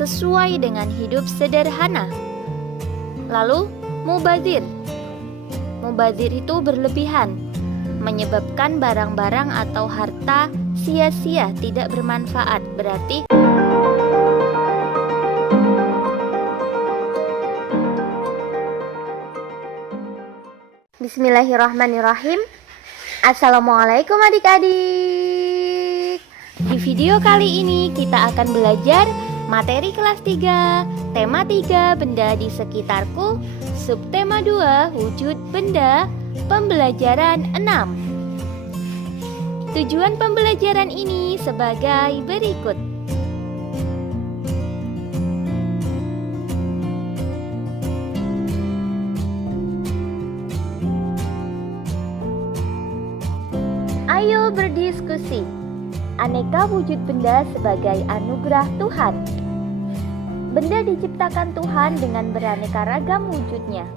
sesuai dengan hidup sederhana. Lalu, mubazir. Mubazir itu berlebihan, menyebabkan barang-barang atau harta sia-sia, tidak bermanfaat. Berarti Bismillahirrahmanirrahim. Assalamualaikum adik-adik. Di video kali ini kita akan belajar materi kelas 3, tema 3, benda di sekitarku, subtema 2, wujud benda, pembelajaran 6. Tujuan pembelajaran ini sebagai berikut. Ayo berdiskusi. Aneka wujud benda sebagai anugerah Tuhan. Benda diciptakan Tuhan dengan beraneka ragam wujudnya.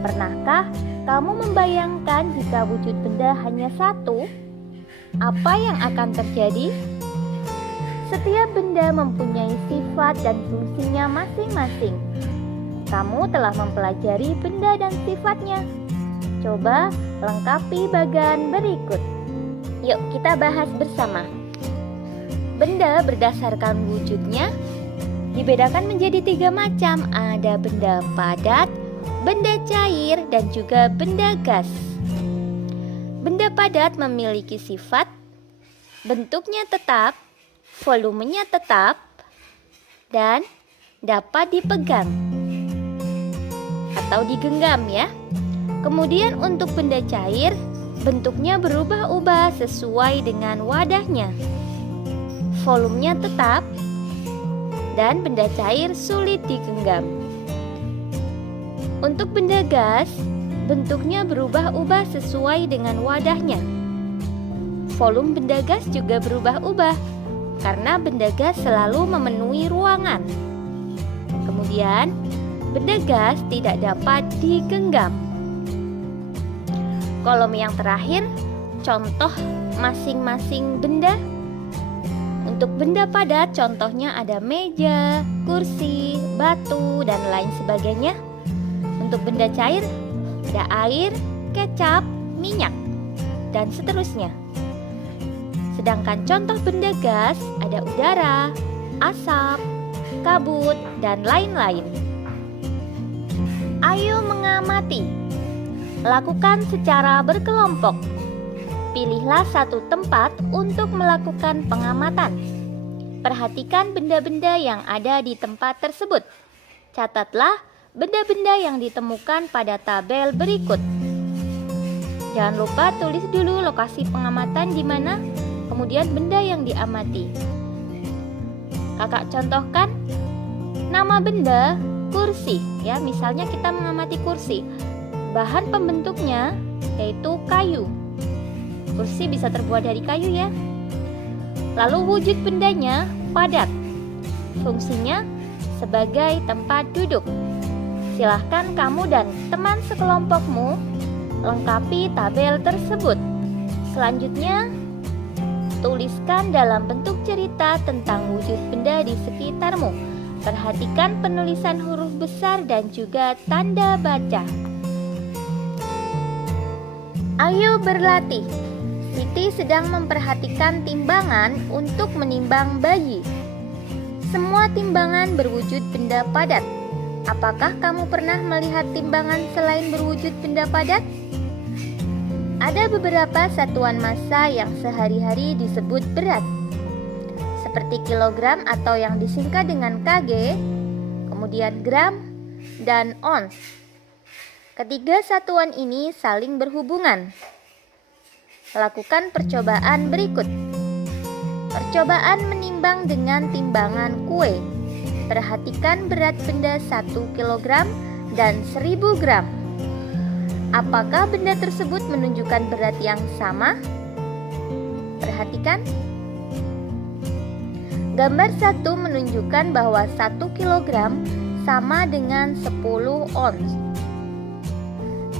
Pernahkah kamu membayangkan jika wujud benda hanya satu? Apa yang akan terjadi? Setiap benda mempunyai sifat dan fungsinya masing-masing. Kamu telah mempelajari benda dan sifatnya. Coba lengkapi bagan berikut. Yuk kita bahas bersama. Benda berdasarkan wujudnya dibedakan menjadi 3 macam. Ada benda padat, benda cair, dan juga benda gas. Benda padat memiliki sifat, bentuknya tetap, volumenya tetap, dan dapat dipegang atau digenggam ya. Kemudian untuk benda cair, bentuknya berubah-ubah sesuai dengan wadahnya. Volumenya tetap dan benda cair sulit digenggam. Untuk benda gas, bentuknya berubah-ubah sesuai dengan wadahnya. Volume benda gas juga berubah-ubah karena benda gas selalu memenuhi ruangan. Kemudian, benda gas tidak dapat digenggam. Kolom yang terakhir, contoh masing-masing benda. Untuk benda padat, contohnya ada meja, kursi, batu, dan lain sebagainya. Untuk benda cair, ada air, kecap, minyak, dan seterusnya. Sedangkan contoh benda gas, ada udara, asap, kabut, dan lain-lain. Ayo mengamati. Lakukan secara berkelompok. Pilihlah satu tempat untuk melakukan pengamatan. Perhatikan benda-benda yang ada di tempat tersebut. Catatlah benda-benda yang ditemukan pada tabel berikut. Jangan lupa tulis dulu lokasi pengamatan di mana, kemudian benda yang diamati. Kakak contohkan nama benda kursi ya, misalnya kita mengamati kursi. Bahan pembentuknya yaitu kayu. Kursi bisa terbuat dari kayu ya. Lalu wujud bendanya padat. Fungsinya sebagai tempat duduk. Silahkan kamu dan teman sekelompokmu lengkapi tabel tersebut. Selanjutnya, tuliskan dalam bentuk cerita tentang wujud benda di sekitarmu. Perhatikan penulisan huruf besar dan juga tanda baca. Ayo berlatih. Siti sedang memperhatikan timbangan untuk menimbang bayi. Semua timbangan berwujud benda padat. Apakah kamu pernah melihat timbangan selain berwujud benda padat? Ada beberapa satuan massa yang sehari-hari disebut berat, seperti kilogram atau yang disingkat dengan kg, kemudian gram, dan ons. Ketiga satuan ini saling berhubungan. Lakukan percobaan berikut. Percobaan menimbang dengan timbangan kue. Perhatikan berat benda 1 kg dan 1000 gram. Apakah benda tersebut menunjukkan berat yang sama? Perhatikan. Gambar 1 menunjukkan bahwa 1 kg sama dengan 10 ons.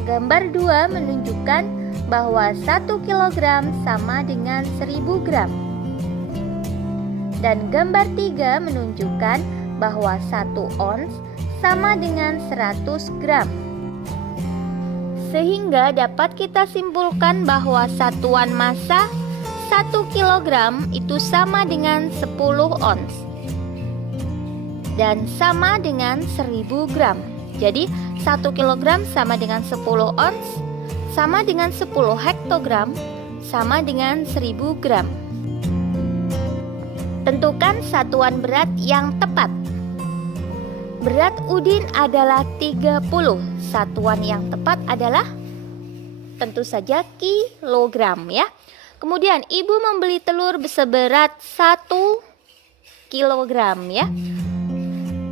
Gambar 2 menunjukkan bahwa 1 kg sama dengan 1000 gram. Dan gambar 3 menunjukkan bahwa 1 ons sama dengan 100 gram. Sehingga dapat kita simpulkan bahwa satuan massa 1 kilogram itu sama dengan 10 ons dan sama dengan 1000 gram. Jadi 1 kilogram sama dengan 10 ons sama dengan 10 hektogram sama dengan 1000 gram. Tentukan satuan berat yang tepat. Berat Udin adalah 30. Satuan yang tepat adalah tentu saja kilogram ya. Kemudian ibu membeli telur seberat 1 kilogram ya.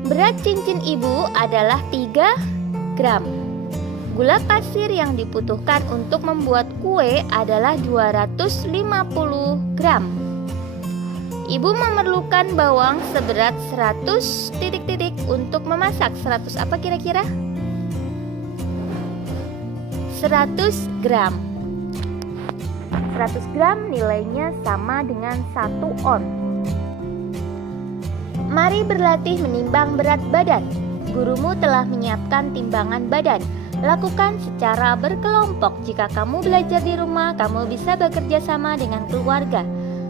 Berat cincin ibu adalah 3 gram. Gula pasir yang dibutuhkan untuk membuat kue adalah 250 gram. Ibu memerlukan bawang seberat 100 titik-titik untuk memasak 100 apa kira-kira? 100 gram. 100 gram nilainya sama dengan 1 ons. Mari berlatih menimbang berat badan. Gurumu telah menyiapkan timbangan badan. Lakukan secara berkelompok. Jika kamu belajar di rumah, kamu bisa bekerja sama dengan keluarga.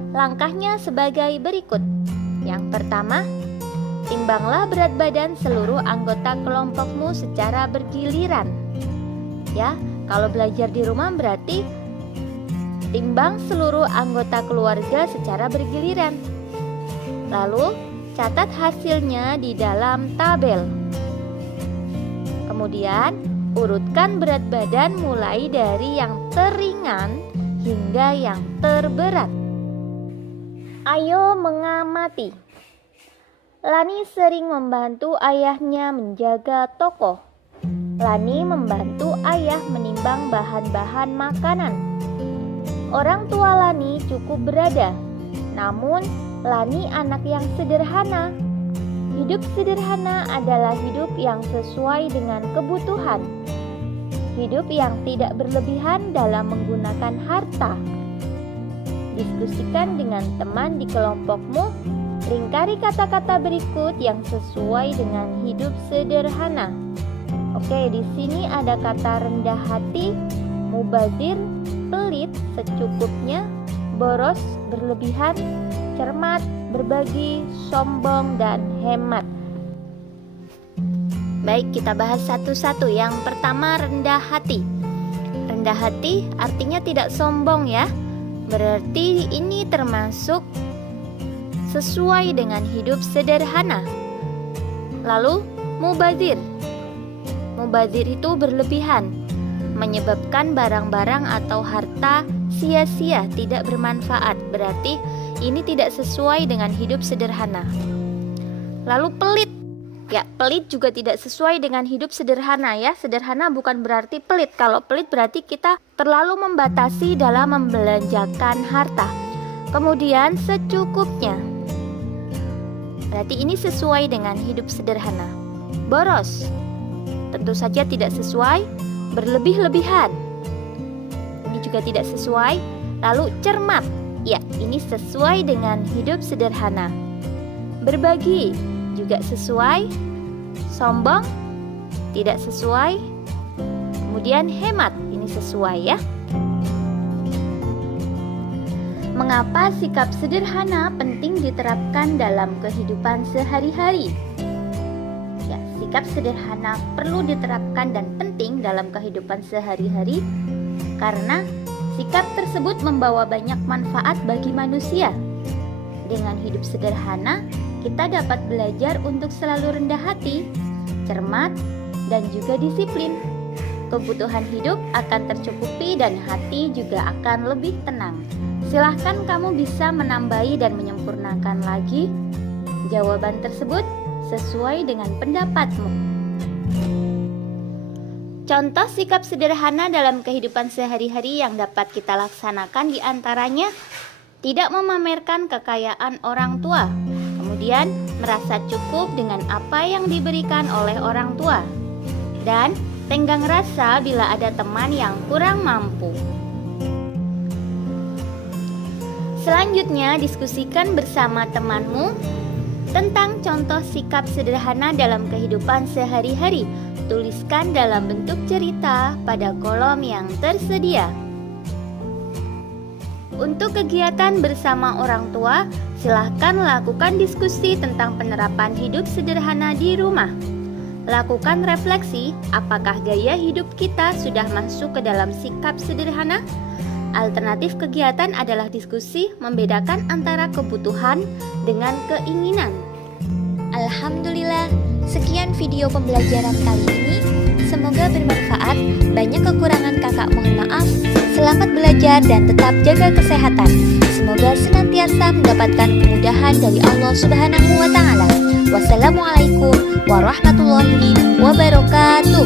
Langkahnya sebagai berikut. Yang pertama, timbanglah berat badan seluruh anggota kelompokmu secara bergiliran. Ya, kalau belajar di rumah berarti timbang seluruh anggota keluarga secara bergiliran. Lalu, catat hasilnya di dalam tabel. Kemudian, urutkan berat badan mulai dari yang teringan hingga yang terberat. Ayo mengamati. Lani sering membantu ayahnya menjaga toko. Lani membantu ayah menimbang bahan-bahan makanan. Orang tua Lani cukup berada, namun Lani anak yang sederhana. Hidup sederhana adalah hidup yang sesuai dengan kebutuhan. Hidup yang tidak berlebihan dalam menggunakan harta. Diskusikan dengan teman di kelompokmu. Lingkari kata-kata berikut yang sesuai dengan hidup sederhana. Oke, di sini ada kata rendah hati, mubazir, pelit, secukupnya, boros, berlebihan, cermat, berbagi, sombong, dan hemat. Baik, kita bahas satu-satu. Yang pertama, rendah hati. Rendah hati artinya tidak sombong ya. Berarti ini termasuk sesuai dengan hidup sederhana. Lalu, mubazir. Mubazir itu berlebihan, menyebabkan barang-barang atau harta sia-sia, tidak bermanfaat. Berarti ini tidak sesuai dengan hidup sederhana. Lalu pelit. Ya, pelit juga tidak sesuai dengan hidup sederhana ya. Sederhana bukan berarti pelit. Kalau pelit berarti kita terlalu membatasi dalam membelanjakan harta. Kemudian secukupnya. Berarti ini sesuai dengan hidup sederhana. Boros. Tentu saja tidak sesuai, berlebih-lebihan. Ini juga tidak sesuai. Lalu cermat. Ya, ini sesuai dengan hidup sederhana. Berbagi juga sesuai. Sombong tidak sesuai. Kemudian hemat, ini sesuai ya. Mengapa sikap sederhana penting diterapkan dalam kehidupan sehari-hari? Ya, sikap sederhana perlu diterapkan dan penting dalam kehidupan sehari-hari karena sikap tersebut membawa banyak manfaat bagi manusia. Dengan hidup sederhana, kita dapat belajar untuk selalu rendah hati, cermat, dan juga disiplin. Kebutuhan hidup akan tercukupi dan hati juga akan lebih tenang. Silahkan kamu bisa menambahi dan menyempurnakan lagi jawaban tersebut sesuai dengan pendapatmu. Contoh sikap sederhana dalam kehidupan sehari-hari yang dapat kita laksanakan diantaranya tidak memamerkan kekayaan orang tua, kemudian merasa cukup dengan apa yang diberikan oleh orang tua, dan tenggang rasa bila ada teman yang kurang mampu. Selanjutnya, diskusikan bersama temanmu Tentang contoh sikap sederhana dalam kehidupan sehari-hari, tuliskan dalam bentuk cerita pada kolom yang tersedia. Untuk kegiatan bersama orang tua, silahkan lakukan diskusi tentang penerapan hidup sederhana di rumah. Lakukan refleksi, apakah gaya hidup kita sudah masuk ke dalam sikap sederhana? Alternatif kegiatan adalah diskusi membedakan antara kebutuhan dengan keinginan. Alhamdulillah, sekian video pembelajaran kali ini. Semoga bermanfaat. Banyak kekurangan kakak mohon maaf. Selamat belajar dan tetap jaga kesehatan. Semoga senantiasa mendapatkan kemudahan dari Allah Subhanahu wa Ta'ala. Wassalamualaikum warahmatullahi wabarakatuh.